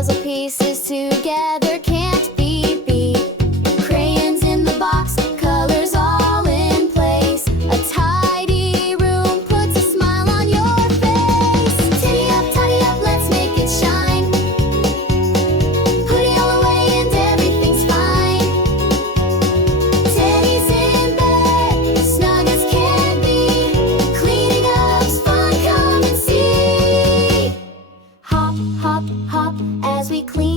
puzzle pieces together can't be beat. Crayons in the box, colors all in place. A tidy room puts a smile on your face. Tidy up, let's make it shine. Put it all away and everything's fine. Teddy's in bed, snug as can be. Cleaning up's fun, come and see. Hop, hop, hop, as we clean